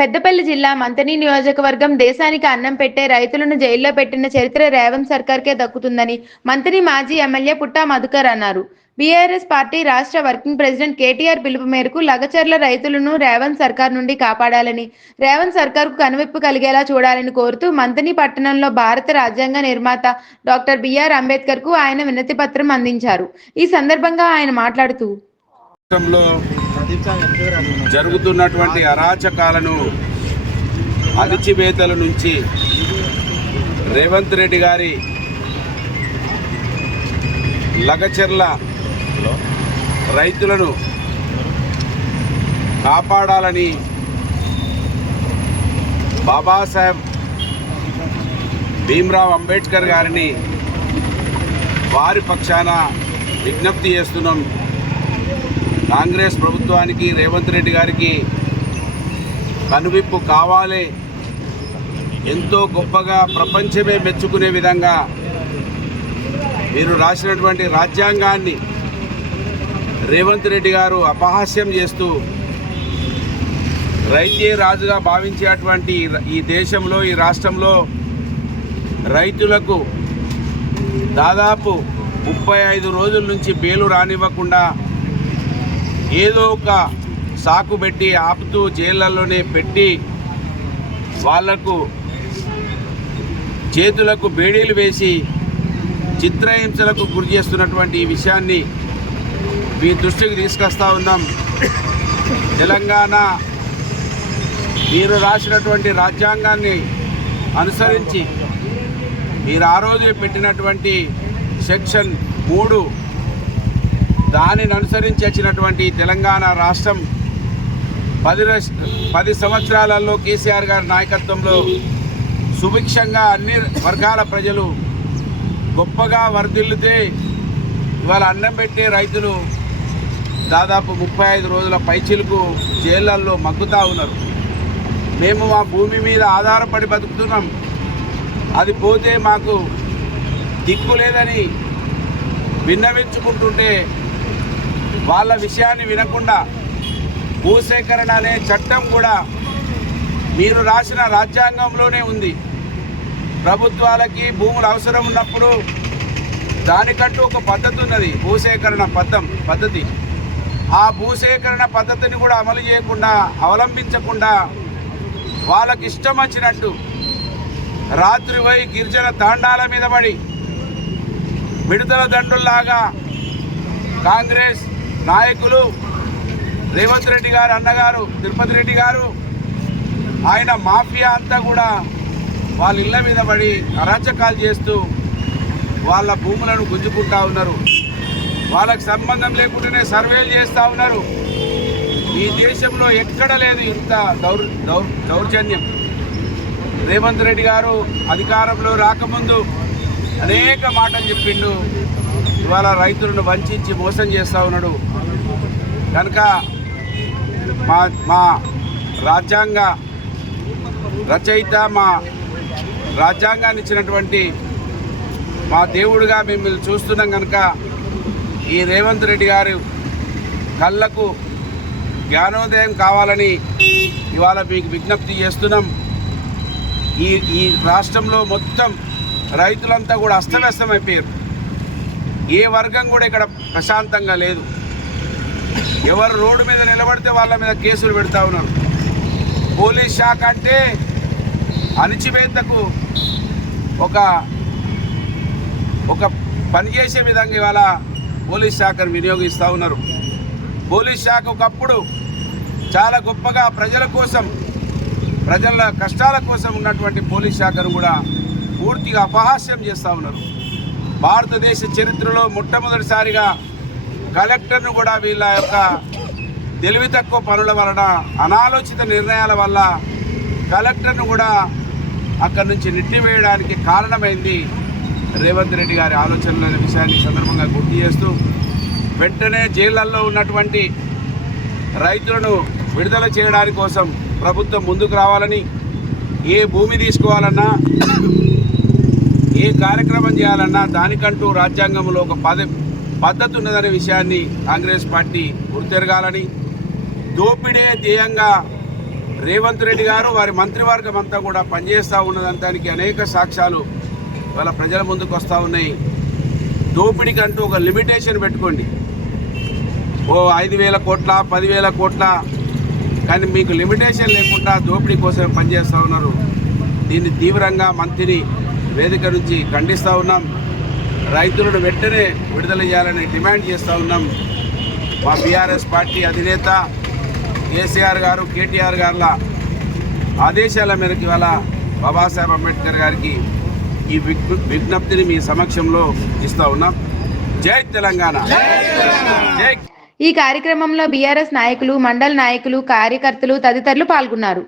పెద్దపల్లి జిల్లా మంథని నియోజకవర్గం దేశానికి అన్నం పెట్టే రైతులను జైల్లో పెట్టిన చరిత్ర రేవంత్ సర్కార్కే దక్కుతుందని మంథని మాజీ ఎమ్మెల్యే పుట్టా మధుకర్ అన్నారు. బీఆర్ఎస్ పార్టీ రాష్ట్ర వర్కింగ్ ప్రెసిడెంట్ కేటీఆర్ పిలుపు మేరకు లగచర్ల రైతులను రేవంత్ సర్కార్ నుండి కాపాడాలని, రేవంత్ సర్కార్కు కనువిప్పు కలిగేలా చూడాలని కోరుతూ మంథని పట్టణంలో భారత రాజ్యాంగ నిర్మాత డాక్టర్ బిఆర్ అంబేద్కర్కు ఆయన వినతిపత్రం అందించారు. ఈ సందర్భంగా ఆయన మాట్లాడుతూ జరుగుతున్నటువంటి అరాచకాలను అణిచివేతల నుంచి రేవంత్ రెడ్డి గారి లగచెర్ల రైతులను కాపాడాలని బాబాసాహెబ్ భీమ్రావ్ అంబేద్కర్ గారిని వారి పక్షాన విజ్ఞప్తి చేస్తున్నాం. కాంగ్రెస్ ప్రభుత్వానికి, రేవంత్ రెడ్డి గారికి కనువిప్పు కావాలి. ఎంతో గొప్పగా ప్రపంచమే మెచ్చుకునే విధంగా మీరు రాసినటువంటి రాజ్యాంగాన్ని రేవంత్ రెడ్డి గారు అపహాస్యం చేస్తూ రైతే రాజుగా భావించేటువంటి ఈ దేశంలో, ఈ రాష్ట్రంలో రైతులకు దాదాపు 35 రోజుల నుంచి బేలు రానివ్వకుండా ఏదో ఒక సాకు పెట్టి ఆపుతూ జైళ్ళల్లోనే పెట్టి వాళ్లకు చేతులకు బేడీలు వేసి చిత్రహింసలకు గురి చేస్తున్నటువంటి ఈ విషయాన్ని మీ దృష్టికి తీసుకొస్తా ఉన్నాం. తెలంగాణ మీరు రాసినటువంటి రాజ్యాంగాన్ని అనుసరించి మీరు ఆ రోజు పెట్టినటువంటి సెక్షన్ 3 దానిని అనుసరించి వచ్చినటువంటి తెలంగాణ రాష్ట్రం 10 సంవత్సరాలలో కేసీఆర్ గారి నాయకత్వంలో సుభిక్షంగా అన్ని వర్గాల ప్రజలు గొప్పగా వర్ధిల్లితే ఇవాళ అన్నం పెట్టే రైతులు దాదాపు 35 రోజుల పైచిలకు జైళ్ళల్లో మగ్గుతూ ఉన్నారు. మేము మా భూమి మీద ఆధారపడి బతుకుతున్నాం, అది పోతే మాకు దిక్కు లేదని విన్నవించుకుంటుంటే వాళ్ళ విషయాన్ని వినకుండా భూసేకరణ అనే చట్టం కూడా మీరు రాసిన రాజ్యాంగంలోనే ఉంది. ప్రభుత్వాలకి భూములు అవసరం ఉన్నప్పుడు దానికంటూ ఒక పద్ధతి ఉన్నది, భూసేకరణ పద్ధతి. ఆ భూసేకరణ పద్ధతిని కూడా అమలు చేయకుండా, అవలంబించకుండా వాళ్ళకి ఇష్టం వచ్చినట్టు రాత్రి పోయి గిరిజన తాండాల మీద పడి మిడతల దండుల్లాగా కాంగ్రెస్ నాయకులు, రేవంత్ రెడ్డి గారు అన్నగారు తిరుపతి రెడ్డి గారు, ఆయన మాఫియా అంతా కూడా వాళ్ళ ఇళ్ల మీద పడి అరాచకాలు చేస్తూ వాళ్ళ భూములను గుంజుకుంటా ఉన్నారు. వాళ్ళకి సంబంధం లేకుండానే సర్వేలు చేస్తూ ఉన్నారు. ఈ దేశంలో ఎక్కడ లేదు ఇంత దౌర్జన్యం. రేవంత్ రెడ్డి గారు అధికారంలో రాకముందు అనేక మాటలు చెప్పిండు, ఇవాళ రైతులను వంచి మోసం చేస్తూ ఉన్నాడు. కనుక మా రాజ్యాంగ రచయిత, మా రాజ్యాంగాన్ని ఇచ్చినటువంటి మా దేవుడిగా మిమ్మల్ని చూస్తున్నాం. కనుక ఈ రేవంత్ రెడ్డి గారు కళ్ళకు జ్ఞానోదయం కావాలని ఇవాళ మీకు విజ్ఞప్తి చేస్తున్నాం. ఈ రాష్ట్రంలో మొత్తం రైతులంతా కూడా అస్తవ్యస్తమైపోయారు. ఏ వర్గం కూడా ఇక్కడ ప్రశాంతంగా లేదు. ఎవరు రోడ్డు మీద నిలబడితే వాళ్ళ మీద కేసులు పెడతా ఉన్నారు. పోలీస్ శాఖ అంటే అణిచివేతకు ఒక పనిచేసే విధంగా ఇవాళ పోలీస్ శాఖను వినియోగిస్తూ ఉన్నారు. పోలీస్ శాఖ ఒకప్పుడు చాలా గొప్పగా ప్రజల కోసం, ప్రజల కష్టాల కోసం ఉన్నటువంటి పోలీస్ శాఖను కూడా పూర్తిగా అపహాస్యం చేస్తూ ఉన్నారు. భారతదేశ చరిత్రలో మొట్టమొదటిసారిగా కలెక్టర్ను కూడా వీళ్ళ యొక్క తెలివి తక్కువ పనుల వలన, అనాలోచిత నిర్ణయాల వల్ల కలెక్టర్ను కూడా అక్కడి నుంచి నెట్టివేయడానికి కారణమైంది రేవంత్ రెడ్డి గారి ఆలోచనల విషయాన్ని సందర్భంగా గుర్తు చేస్తూ, వెంటనే జైళ్లలో ఉన్నటువంటి రైతులను విడుదల చేయడానికి కోసం ప్రభుత్వం ముందుకు రావాలని, ఏ భూమి తీసుకోవాలన్నా, ఏ కార్యక్రమం చేయాలన్నా దానికంటూ రాజ్యాంగంలో ఒక పద్ధతి ఉన్నదనే విషయాన్ని కాంగ్రెస్ పార్టీ గుర్తెరగాలని, దోపిడే ధ్యేయంగా రేవంత్ రెడ్డి గారు వారి మంత్రివర్గం అంతా కూడా పనిచేస్తూ ఉన్నదానికి అనేక సాక్ష్యాలు వాళ్ళ ప్రజల ముందుకు వస్తూ ఉన్నాయి. దోపిడీకంటూ ఒక లిమిటేషన్ పెట్టుకోండి. ఓ 5,000 కోట్ల 10,000 కోట్ల, కానీ మీకు లిమిటేషన్ లేకుండా దోపిడీ కోసం పనిచేస్తూ ఉన్నారు. దీన్ని తీవ్రంగా మంత్రిని వేదిక నుంచి ఖండిస్తూ ఉన్నాం. రైతులను వెంటనే విడుదల చేయాలని డిమాండ్ చేస్తూ ఉన్నాం. మా బీఆర్ఎస్ పార్టీ అధినేత కేసీఆర్ గారు, కేటీఆర్ గారుల ఆదేశాల మేరకు ఇవాళ బాబాసాహెబ్ అంబేద్కర్ గారికి ఈ విజ్ఞప్తిని మీ సమక్షంలో ఇస్తూ ఉన్నాం. జై తెలంగాణ, జై. ఈ కార్యక్రమంలో బీఆర్ఎస్ నాయకులు, మండల నాయకులు, కార్యకర్తలు తదితరులు పాల్గొన్నారు.